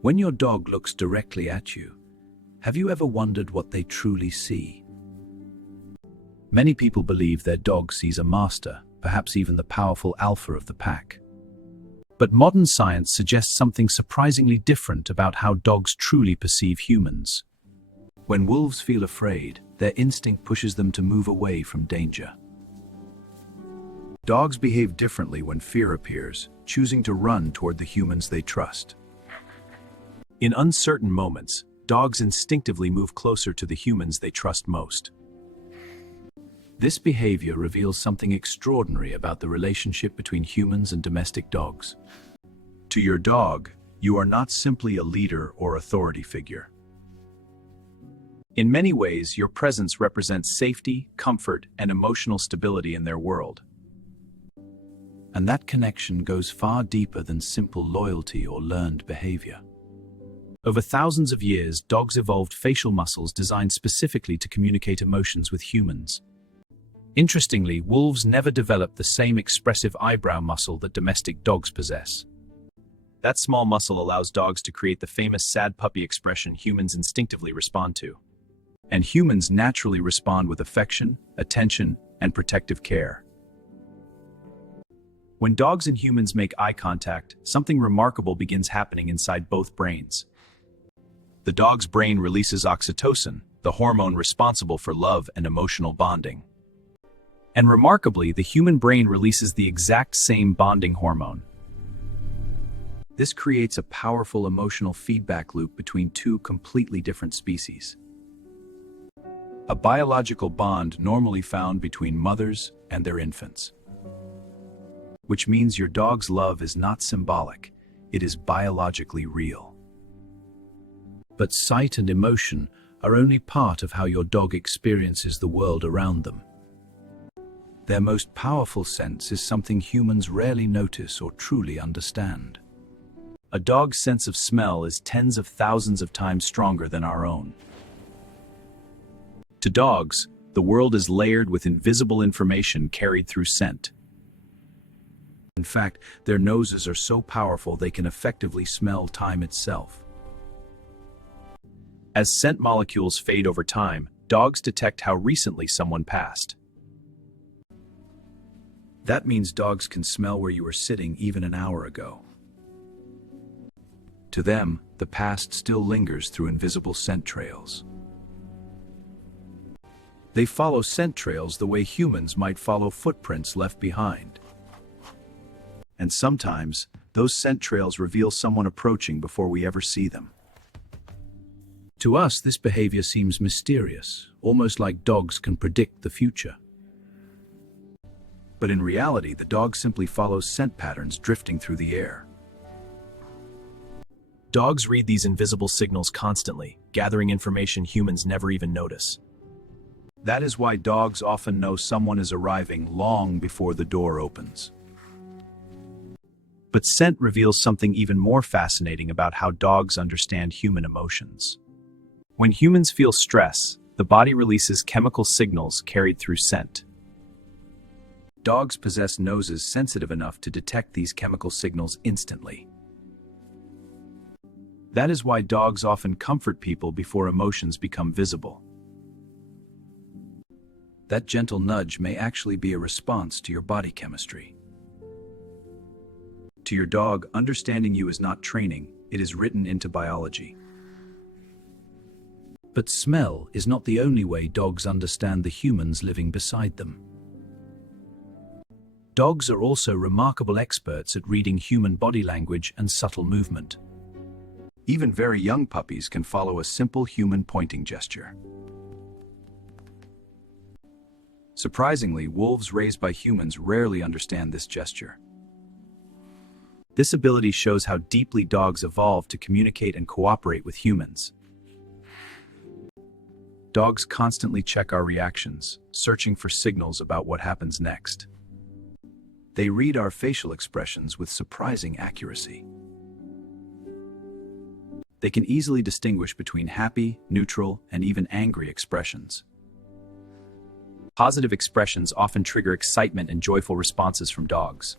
When your dog looks directly at you, have you ever wondered what they truly see? Many people believe their dog sees a master, perhaps even the powerful alpha of the pack. But modern science suggests something surprisingly different about how dogs truly perceive humans. When wolves feel afraid, their instinct pushes them to move away from danger. Dogs behave differently when fear appears, choosing to run toward the humans they trust. In uncertain moments, dogs instinctively move closer to the humans they trust most. This behavior reveals something extraordinary about the relationship between humans and domestic dogs. To your dog, you are not simply a leader or authority figure. In many ways, your presence represents safety, comfort, and emotional stability in their world. And that connection goes far deeper than simple loyalty or learned behavior. Over thousands of years, dogs evolved facial muscles designed specifically to communicate emotions with humans. Interestingly, wolves never developed the same expressive eyebrow muscle that domestic dogs possess. That small muscle allows dogs to create the famous sad puppy expression humans instinctively respond to. And humans naturally respond with affection, attention, and protective care. When dogs and humans make eye contact, something remarkable begins happening inside both brains. The dog's brain releases oxytocin, the hormone responsible for love and emotional bonding. And remarkably, the human brain releases the exact same bonding hormone. This creates a powerful emotional feedback loop between two completely different species. A biological bond normally found between mothers and their infants. Which means your dog's love is not symbolic, it is biologically real. But sight and emotion are only part of how your dog experiences the world around them. Their most powerful sense is something humans rarely notice or truly understand. A dog's sense of smell is tens of thousands of times stronger than our own. To dogs, the world is layered with invisible information carried through scent. In fact, their noses are so powerful they can effectively smell time itself. As scent molecules fade over time, dogs detect how recently someone passed. That means dogs can smell where you were sitting even an hour ago. To them, the past still lingers through invisible scent trails. They follow scent trails the way humans might follow footprints left behind. And sometimes, those scent trails reveal someone approaching before we ever see them. To us, this behavior seems mysterious, almost like dogs can predict the future. But in reality, the dog simply follows scent patterns drifting through the air. Dogs read these invisible signals constantly, gathering information humans never even notice. That is why dogs often know someone is arriving long before the door opens. But scent reveals something even more fascinating about how dogs understand human emotions. When humans feel stress, the body releases chemical signals carried through scent. Dogs possess noses sensitive enough to detect these chemical signals instantly. That is why dogs often comfort people before emotions become visible. That gentle nudge may actually be a response to your body chemistry. To your dog, understanding you is not training, it is written into biology. But smell is not the only way dogs understand the humans living beside them. Dogs are also remarkable experts at reading human body language and subtle movement. Even very young puppies can follow a simple human pointing gesture. Surprisingly, wolves raised by humans rarely understand this gesture. This ability shows how deeply dogs evolved to communicate and cooperate with humans. Dogs constantly check our reactions, searching for signals about what happens next. They read our facial expressions with surprising accuracy. They can easily distinguish between happy, neutral, and even angry expressions. Positive expressions often trigger excitement and joyful responses from dogs.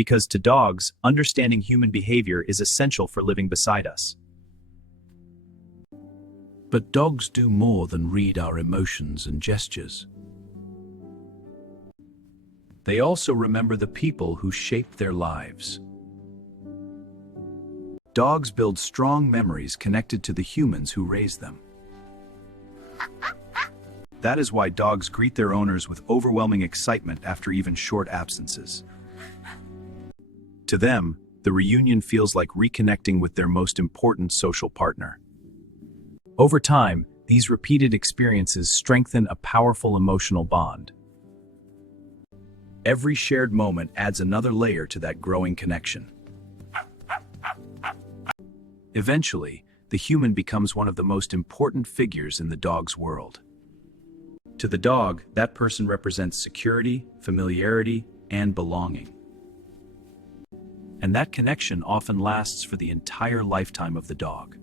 Because to dogs, understanding human behavior is essential for living beside us. But dogs do more than read our emotions and gestures. They also remember the people who shaped their lives. Dogs build strong memories connected to the humans who raised them. That is why dogs greet their owners with overwhelming excitement after even short absences. To them, the reunion feels like reconnecting with their most important social partner. Over time, these repeated experiences strengthen a powerful emotional bond. Every shared moment adds another layer to that growing connection. Eventually, the human becomes one of the most important figures in the dog's world. To the dog, that person represents security, familiarity, and belonging. And that connection often lasts for the entire lifetime of the dog.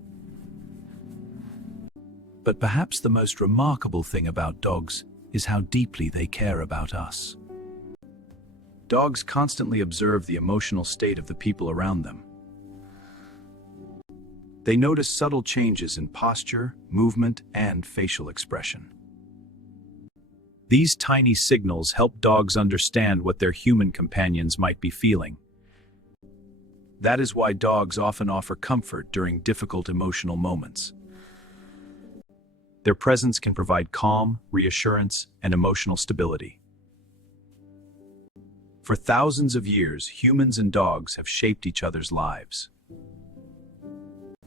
But perhaps the most remarkable thing about dogs is how deeply they care about us. Dogs constantly observe the emotional state of the people around them. They notice subtle changes in posture, movement, and facial expression. These tiny signals help dogs understand what their human companions might be feeling. That is why dogs often offer comfort during difficult emotional moments. Their presence can provide calm, reassurance, and emotional stability. For thousands of years, humans and dogs have shaped each other's lives.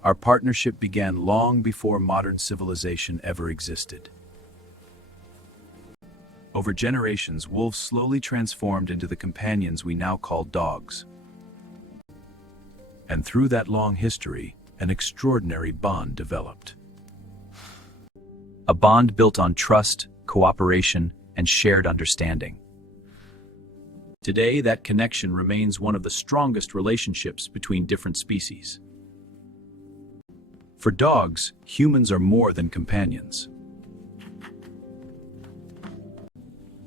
Our partnership began long before modern civilization ever existed. Over generations, wolves slowly transformed into the companions we now call dogs. And through that long history, an extraordinary bond developed. A bond built on trust, cooperation, and shared understanding. Today, that connection remains one of the strongest relationships between different species. For dogs, humans are more than companions.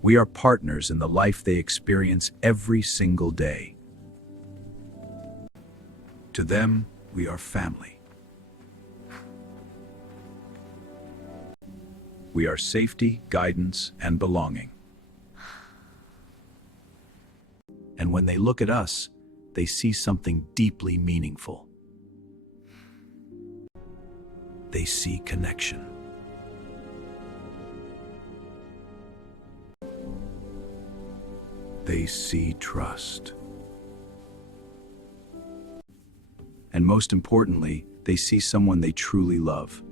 We are partners in the life they experience every single day. To them, we are family. We are safety, guidance, and belonging. And when they look at us, they see something deeply meaningful. They see connection. They see trust. And most importantly, they see someone they truly love.